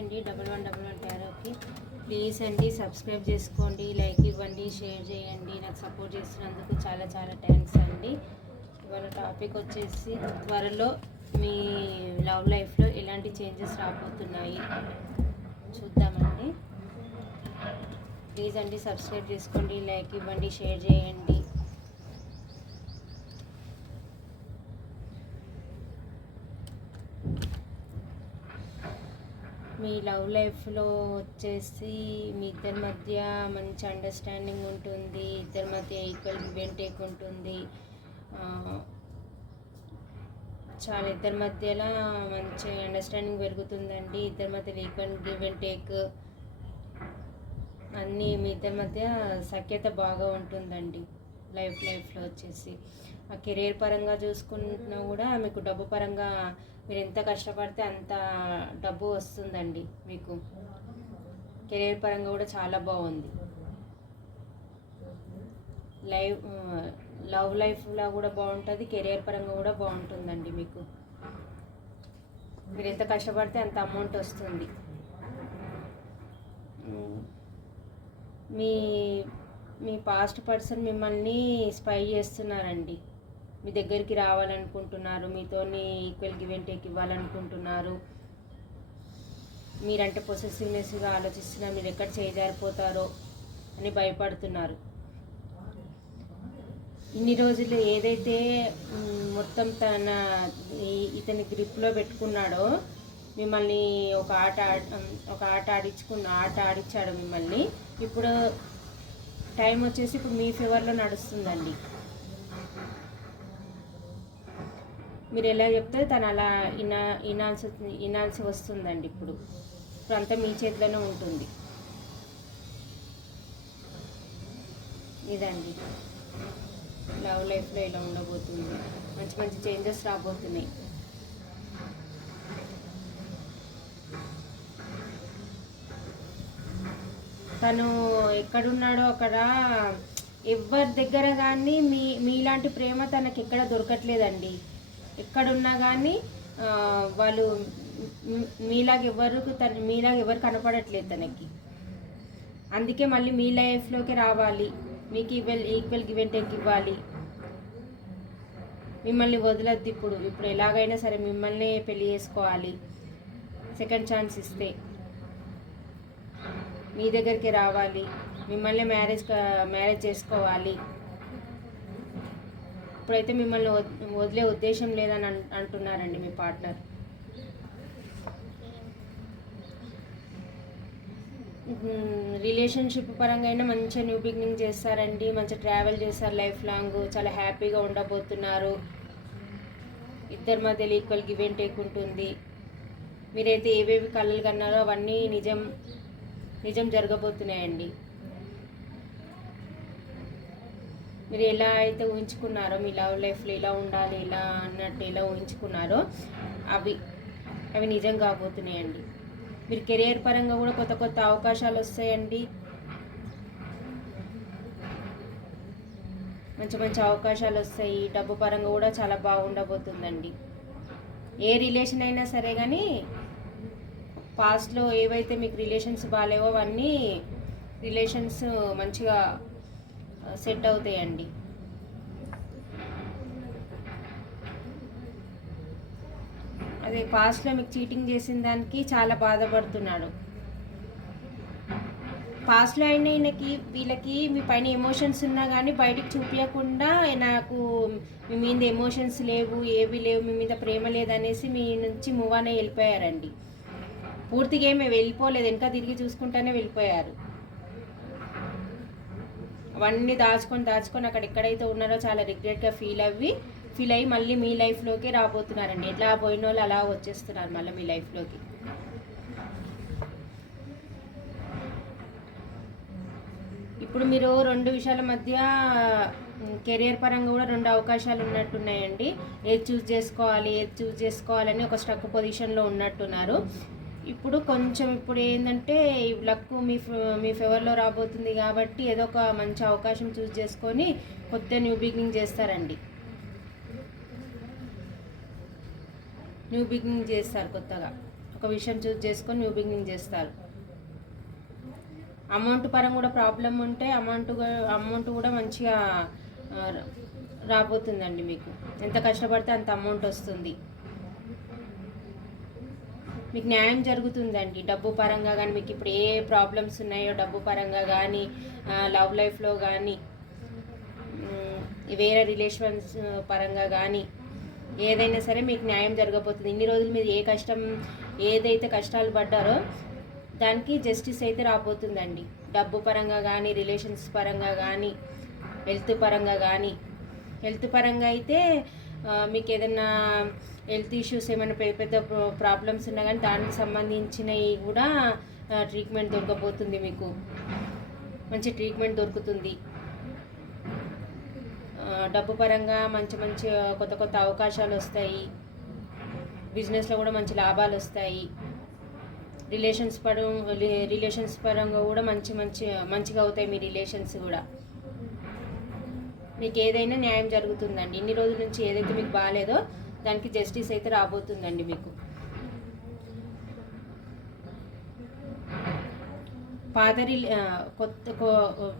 అండి double one double one టారోకి please అండి సబ్స్క్రైబ్ చేసుకోండి లైక్ ఇవ్వండి షేర్ చేయండి. నాకు సపోర్ట్ చేసినందుకు చాలా చాలా థ్యాంక్స్ అండి. ఇవాళ టాపిక్ వచ్చేసి త్వరలో మీ లవ్ లైఫ్లో ఎలాంటి చేంజెస్ రాబోతున్నాయి? చూద్దామండి. ప్లీజ్ అండి సబ్స్క్రైబ్ చేసుకోండి లైక్ ఇవ్వండి షేర్ చేయండి. మీ లవ్ లైఫ్లో వచ్చేసి మీ ఇద్దరి మధ్య మంచి అండర్స్టాండింగ్ ఉంటుంది ఇద్దరి మధ్య ఈక్వల్ గివ్ టేక్ ఉంటుంది చాలా ఇద్దరి మధ్యలో మంచి అండర్స్టాండింగ్ పెరుగుతుందండి. ఇద్దరి మధ్య ఈక్వల్ గివ్ అండ్ టేక్ అన్నీ మీ ఇద్దరి మధ్య సఖ్యత బాగా ఉంటుందండి. లైఫ్ లైఫ్లో వచ్చేసి. ఆ కెరీర్ పరంగా చూసుకున్నా కూడా మీకు డబ్బు పరంగా మీరు ఎంత కష్టపడితే అంత డబ్బు వస్తుందండి మీకు. కెరీర్ పరంగా కూడా చాలా బాగుంది. లైవ్ లవ్ లైఫ్లో కూడా బాగుంటుంది కెరీర్ పరంగా కూడా బాగుంటుందండి మీకు. మీరు ఎంత కష్టపడితే అంత అమౌంట్ వస్తుంది. మీ మీ పాస్ట్ పర్సన్ మిమ్మల్ని స్పై చేస్తున్నారండి. మీ దగ్గరికి రావాలనుకుంటున్నారు మీతోని ఈక్వల్ గివ్ అండ్ టేక్ ఇవ్వాలనుకుంటున్నారు. మీరంటే పొసెసివ్నెస్గా ఆలోచిస్తున్నా మీరు ఎక్కడ చేయజారిపోతారో అని భయపడుతున్నారు. ఇన్ని రోజులు ఏదైతే మొత్తం తన ఇతని గ్రిప్లో పెట్టుకున్నాడో మిమ్మల్ని ఒక ఆట ఒక ఆట ఆడించుకున్న ఆట ఆడించాడు మిమ్మల్ని. ఇప్పుడు టైం వచ్చేసి ఇప్పుడు మీ ఫేవర్లో నడుస్తుందండి. మీరు ఎలా చెప్తే తను అలా ఇనా ఇనాల్సి వస్తుంది- ఇనాల్సి వస్తుందండి ఇప్పుడు. ఇప్పుడు అంతా మీ చేతిలోనే ఉంటుంది. ఇదండి. లవ్ లైఫ్లో ఇలా ఉండబోతుంది. మంచి మంచి చేంజెస్ రాబోతున్నాయి. తను ఎక్కడున్నాడో అక్కడ ఎవరి దగ్గర కానీ మీ మీలాంటి ప్రేమ తనకి ఎక్కడ దొరకట్లేదండి. ఎక్కడున్నా కానీ వాళ్ళు మీలాగా ఎవరు తను మీలాగా ఎవరు కనపడట్లేదు తనకి. అందుకే మళ్ళీ మీ లైఫ్లోకి రావాలి. మీకు ఈక్వల్ ఈక్వల్ గివెన్ టేక్ ఇవ్వాలి. మిమ్మల్ని వదలద్దు ఇప్పుడు. ఇప్పుడు ఎలాగైనా సరే మిమ్మల్ని పెళ్ళి చేసుకోవాలి. సెకండ్ ఛాన్స్ ఇస్తే. మీ దగ్గరికి రావాలి. మిమ్మల్ని మ్యారేజ్ మ్యారేజ్ చేసుకోవాలి. ఇప్పుడైతే మిమ్మల్ని వదిలే ఉద్దేశం లేదని అంటున్నారండి మీ పార్ట్నర్. రిలేషన్షిప్ పరంగా అయినా మంచిగా న్యూ బిగినింగ్ చేస్తారండి మంచిగా ట్రావెల్ చేస్తారు లైఫ్ లాంగ్ చాలా హ్యాపీగా ఉండబోతున్నారు. ఇద్దరి మధ్యలో ఈక్వల్ గివ్ అండ్ టేక్ ఉంటుంది. మీరైతే ఏవేవి కళలు కన్నారో అవన్నీ నిజం నిజం జరగబోతున్నాయండి. మీరు ఎలా అయితే ఊహించుకున్నారో మీ లవ్ లైఫ్లో ఇలా ఉండాలి ఇలా అన్నట్టు ఎలా ఊహించుకున్నారో అవి అవి నిజం కాబోతున్నాయండి. మీరు కెరియర్ పరంగా కూడా కొత్త కొత్త అవకాశాలు వస్తాయండి. మంచి మంచి అవకాశాలు వస్తాయి. డబ్బు పరంగా కూడా చాలా బాగుండబోతుందండి. ఏ రిలేషన్ అయినా సరే కానీ పాస్ట్లో ఏవైతే మీకు రిలేషన్స్ బాగాలేవో అవన్నీ రిలేషన్స్ మంచిగా సెట్ అవుతాయండి. అదే పాస్ట్లో మీకు చీటింగ్ చేసిన దానికి చాలా బాధపడుతున్నాడు. పాస్ట్లో అయినా ఈయనకి వీళ్ళకి మీ పైన ఎమోషన్స్ ఉన్నా కానీ బయటికి చూపించకుండా నాకు మీ మీద ఎమోషన్స్ లేవు ఏవి లేవు మీ మీద ప్రేమ లేదనేసి మీ నుంచి మూవ్ అనే వెళ్ళిపోయారండి. పూర్తిగా ఏమి వెళ్ళిపోలేదు ఇంకా తిరిగి చూసుకుంటానే వెళ్ళిపోయారు. అవన్నీ దాచుకొని దాచుకొని అక్కడ ఎక్కడైతే ఉన్నారో చాలా రిగ్రెట్గా ఫీల్ అవ్వి ఫీల్ అయ్యి మళ్ళీ మీ లైఫ్లోకి రాబోతున్నారండి. ఎట్లా పోయిన వాళ్ళు అలా వచ్చేస్తున్నారు మళ్ళీ మీ లైఫ్లోకి ఇప్పుడు మీరు రెండు విషయాల మధ్య కెరియర్ పరంగా కూడా రెండు అవకాశాలు ఉన్నట్టున్నాయండి. ఏది చూస్ చేసుకోవాలి ఏది చూస్ చేసుకోవాలని ఒక స్టక్ పొజిషన్లో ఉన్నట్టున్నారు. ఇప్పుడు కొంచెం ఇప్పుడు ఏంటంటే లక్ మీ మీ ఫేవర్లో రాబోతుంది కాబట్టి ఏదో ఒక మంచి అవకాశం చూస్ చేసుకొని కొత్త న్యూ బిగినింగ్ చేస్తారండి. న్యూ బిగినింగ్ చేస్తారు కొత్తగా. ఒక విషయం చూస్ చేసుకొని న్యూ బిగినింగ్ చేస్తారు. అమౌంట్ పరంగా కూడా ప్రాబ్లం ఉంటే అమౌంట్ అమౌంట్ కూడా మంచిగా రాబోతుందండి మీకు. ఎంత కష్టపడితే అంత అమౌంట్ వస్తుంది. మీకు న్యాయం జరుగుతుందండి. డబ్బు పరంగా కానీ మీకు ఇప్పుడు ఏ ప్రాబ్లమ్స్ ఉన్నాయో డబ్బు పరంగా కానీ లవ్ లైఫ్లో కానీ వేరే రిలేషన్స్ పరంగా కానీ ఏదైనా సరే మీకు న్యాయం జరగబోతుంది. ఇన్ని రోజులు మీరు ఏ కష్టం ఏదైతే కష్టాలు పడ్డారో దానికి జస్టిస్ అయితే రాబోతుందండి. డబ్బు పరంగా కానీ రిలేషన్స్ పరంగా కానీ హెల్త్ పరంగా కానీ హెల్త్ పరంగా అయితే మీకు ఏదైనా హెల్త్ ఇష్యూస్ ఏమైనా పెద్ద పెద్ద ప్రాబ్లమ్స్ ఉన్నా కానీ దానికి సంబంధించినవి కూడా ట్రీట్మెంట్ దొరకబోతుంది మీకు. మంచి ట్రీట్మెంట్ దొరుకుతుంది. డబ్బు పరంగా మంచి మంచి కొత్త కొత్త అవకాశాలు వస్తాయి. బిజినెస్లో కూడా మంచి లాభాలు వస్తాయి. రిలేషన్స్ పరం రిలేషన్స్ పరంగా కూడా మంచి మంచి మంచిగా అవుతాయి మీ రిలేషన్స్ కూడా. మీకు ఏదైనా న్యాయం జరుగుతుందండి. ఇన్ని రోజుల నుంచి ఏదైతే మీకు బాగాలేదో దానికి జస్టిస్ అయితే రాబోతుందండి మీకు. ఫాదర్ కొత్త కొ-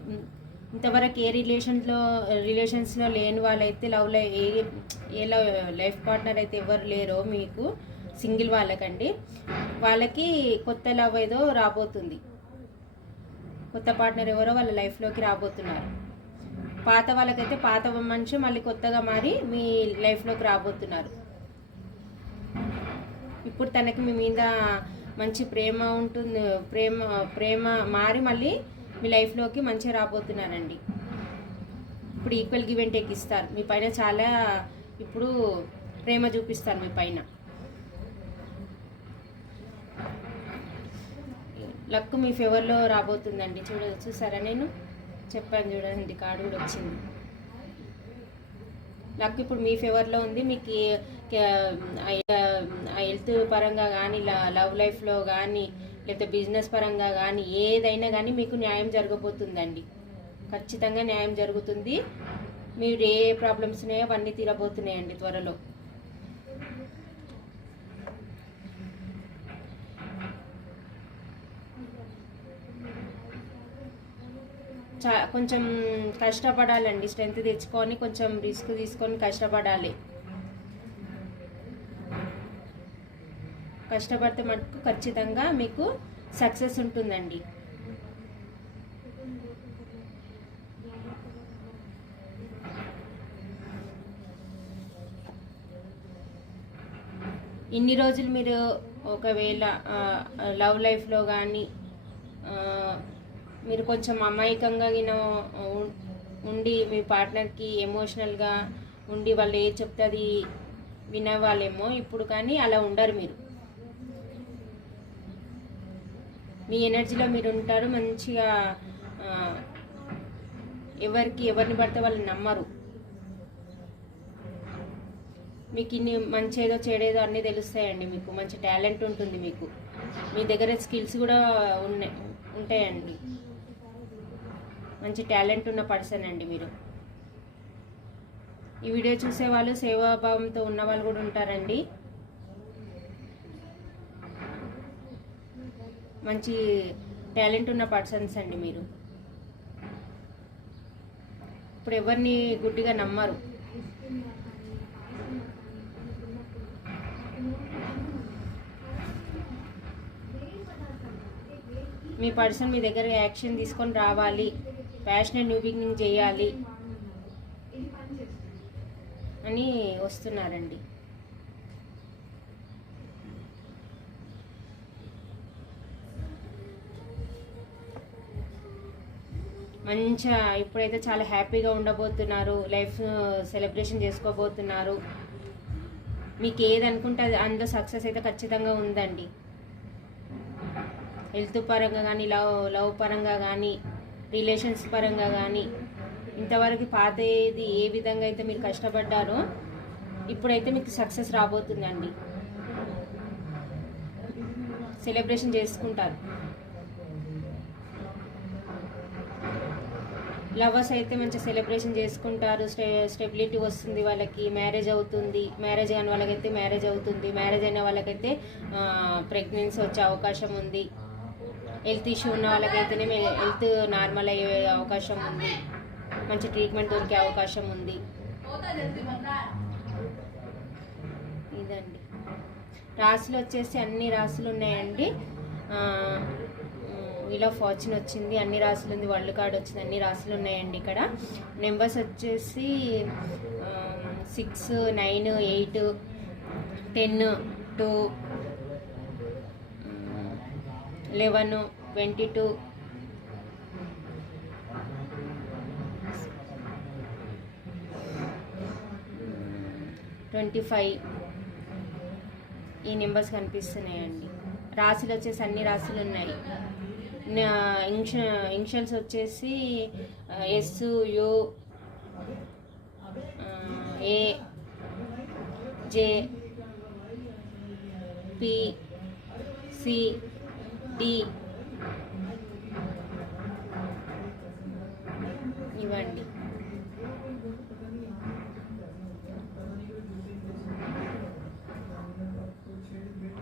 ఇంతవరకు ఏ రిలేషన్లో రిలేషన్స్లో లేని వాళ్ళైతే లవ్లో ఏ ఏ లవ్ లైఫ్ పార్ట్నర్ అయితే ఎవరు లేరో మీకు సింగిల్ వాళ్ళకండి. వాళ్ళకి కొత్త లవ్ ఏదో రాబోతుంది. కొత్త పార్ట్నర్ ఎవరో వాళ్ళ లైఫ్లోకి రాబోతున్నారు. పాత వాళ్ళకైతే పాత మనిషి మళ్ళీ కొత్తగా మారి మీ లైఫ్లోకి రాబోతున్నారు. ఇప్పుడు తనకి మీ మీద మంచి ప్రేమ ఉంటుంది ప్రేమ ప్రేమ మారి మళ్ళీ మీ లైఫ్లోకి మంచిగా రాబోతున్నారండి. ఇప్పుడు ఈక్వల్ గివ్ అండ్ టేక్ ఇస్తారు. మీ పైన చాలా ఇప్పుడు ప్రేమ చూపిస్తారు మీ పైన. లక్ మీ ఫేవర్లో రాబోతుందండి. చూడ చూసారా నేను? చెప్పాను చూడండి కార్డు కూడా వచ్చింది. నాకు ఇప్పుడు మీ ఫేవర్లో ఉంది మీకు ఆ హెల్త్ పరంగా కానీ లవ్ లైఫ్లో కానీ లేకపోతే బిజినెస్ పరంగా కానీ ఏదైనా కానీ మీకు న్యాయం జరగబోతుందండి. ఖచ్చితంగా న్యాయం జరుగుతుంది. మీరు ఏ ప్రాబ్లమ్స్ ఉన్నాయో అవన్నీ తీరబోతున్నాయండి త్వరలో. చా కొంచెం కష్టపడాలండి స్ట్రెంత్ తెచ్చుకొని కొంచెం రిస్క్ తీసుకొని కష్టపడాలి. కష్టపడితే మటుకు ఖచ్చితంగా మీకు సక్సెస్ ఉంటుందండి. ఇన్ని రోజులు మీరు ఒకవేళ లవ్ లైఫ్లో కానీ మీరు కొంచెం అమాయకంగా గిన ఉండి మీ పార్ట్నర్కి ఎమోషనల్గా ఉండి వాళ్ళు ఏ చెప్తే అది వినవాళ్ళేమో ఇప్పుడు కానీ అలా ఉండరు మీరు. మీ ఎనర్జీలో మీరు ఉంటారు మంచిగా ఎవరికి ఎవరిని పడితే వాళ్ళని నమ్మరు. మీకు ఇన్ని మంచి ఏదో చెడేదో అన్నీ తెలుస్తాయండి మీకు మంచి టాలెంట్ ఉంటుంది మీకు. మీ దగ్గర స్కిల్స్ కూడా ఉన్నాయి ఉంటాయండి. మంచి టాలెంట్ ఉన్న పర్సన్ అండి మీరు. ఈ వీడియో చూసే వాళ్ళు సేవాభావంతో ఉన్న వాళ్ళు కూడా ఉంటారండి. మంచి టాలెంట్ ఉన్న పర్సన్స్ అండి మీరు. ఇప్పుడు ఎవరిని గుడ్డిగా నమ్మరు. మీ పర్సన్ మీ దగ్గర యాక్షన్ తీసుకొని రావాలి. ఫ్యాషన్ న్యూ బిగినింగ్ చేయాలి అని వస్తున్నారండి. మంచిగా ఇప్పుడైతే చాలా హ్యాపీగా ఉండబోతున్నారు లైఫ్ సెలబ్రేషన్ చేసుకోబోతున్నారు. మీకు ఏది అనుకుంటే అది అందులో సక్సెస్ అయితే ఖచ్చితంగా ఉందండి. హెల్త్ పరంగా కానీ లవ్ లవ్ పరంగా కానీ రిలేషన్స్ పరంగా కానీ ఇంతవరకు పాతేది ఏ విధంగా అయితే మీరు కష్టపడ్డారో ఇప్పుడైతే మీకు సక్సెస్ రాబోతుందండి. సెలబ్రేషన్ చేసుకుంటారు. లవర్స్ అయితే మంచిగా సెలబ్రేషన్ చేసుకుంటారు. స్టె స్టెబిలిటీ వస్తుంది వాళ్ళకి మ్యారేజ్ అవుతుంది. మ్యారేజ్ కాని వాళ్ళకైతే మ్యారేజ్ అవుతుంది. మ్యారేజ్ అయిన వాళ్ళకైతే ప్రెగ్నెన్సీ వచ్చే అవకాశం ఉంది. హెల్త్ ఇష్యూ ఉన్న వాళ్ళకైతేనే హెల్త్ నార్మల్ అయ్యే అవకాశం ఉంది. మంచి ట్రీట్మెంట్ దొరికే అవకాశం ఉంది. ఇదండి. రాసులు వచ్చేసి అన్ని రాసులు ఉన్నాయండి. ఇలా ఫార్చ్యూన్ వచ్చింది అన్ని రాసులు ఉంది వరల్డ్ కార్డ్ వచ్చింది అన్ని రాసులు ఉన్నాయండి ఇక్కడ. నెంబర్స్ వచ్చేసి six nine eight ten two eleven twenty two. Twenty five. ఈ నెంబర్స్ కనిపిస్తున్నాయండి. రాశులు వచ్చేసి అన్ని రాశులు ఉన్నాయి. ఇంక్ష ఇంక్షన్స్ వచ్చేసి S U A J P C